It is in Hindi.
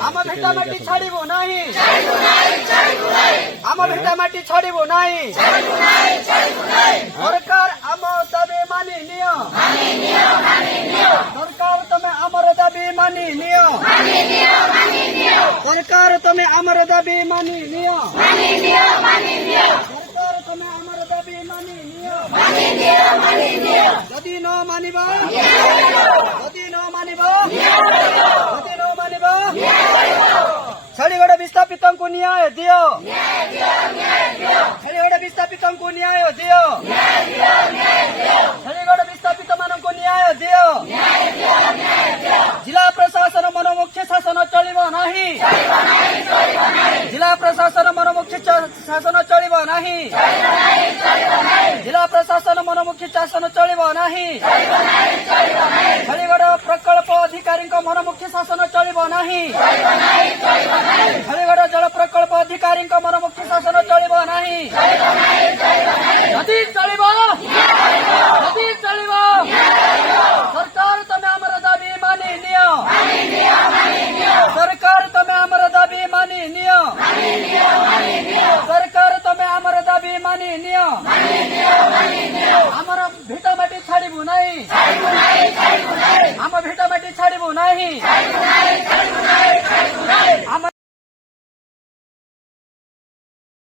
आम भेटा माटी छाड़बू नहीं, आम भेटा माटी छाड़बू नहीं। सरकार आम दाबी मानि नियो, सरकार तमे आमर दाबी मानि नियो, सरकार तमे आमर दाबी मानि नियो, सरकार तमे आमर दाबी मानि नियो। यदि न मानिब, यदि न मानिब, यदि न मानिब छाड़ीगढ़ विस्थापित को न्याय दियो, छाड़ीगढ़ विस्थापित को न्याय दियो, छाड़ीगढ़ विस्थापित मान को न्याय दियो। जिला प्रशासन मनोमुख्य शासन चलिब नहीं, जिला प्रशासन मनोमुख्य शासन चलिब नहीं, जिला प्रशासन मनोमुख्य शासन चलिब नहीं। छाड़ीगढ़ प्रकल्प अधिकारी मनोमुख्य शासन चलिब नहीं, छाड़ीगढ़ जल प्रकल्प अधिकारी मनोमुख्य शासन चलिब नहीं। नदी चलिब, नदी चलिब। सरकार तमे आमर दाबी मानि नियो, सरकार तमे आमर दाबी मानि नियो, सरकार तमे आमर दाबी मानि नियो।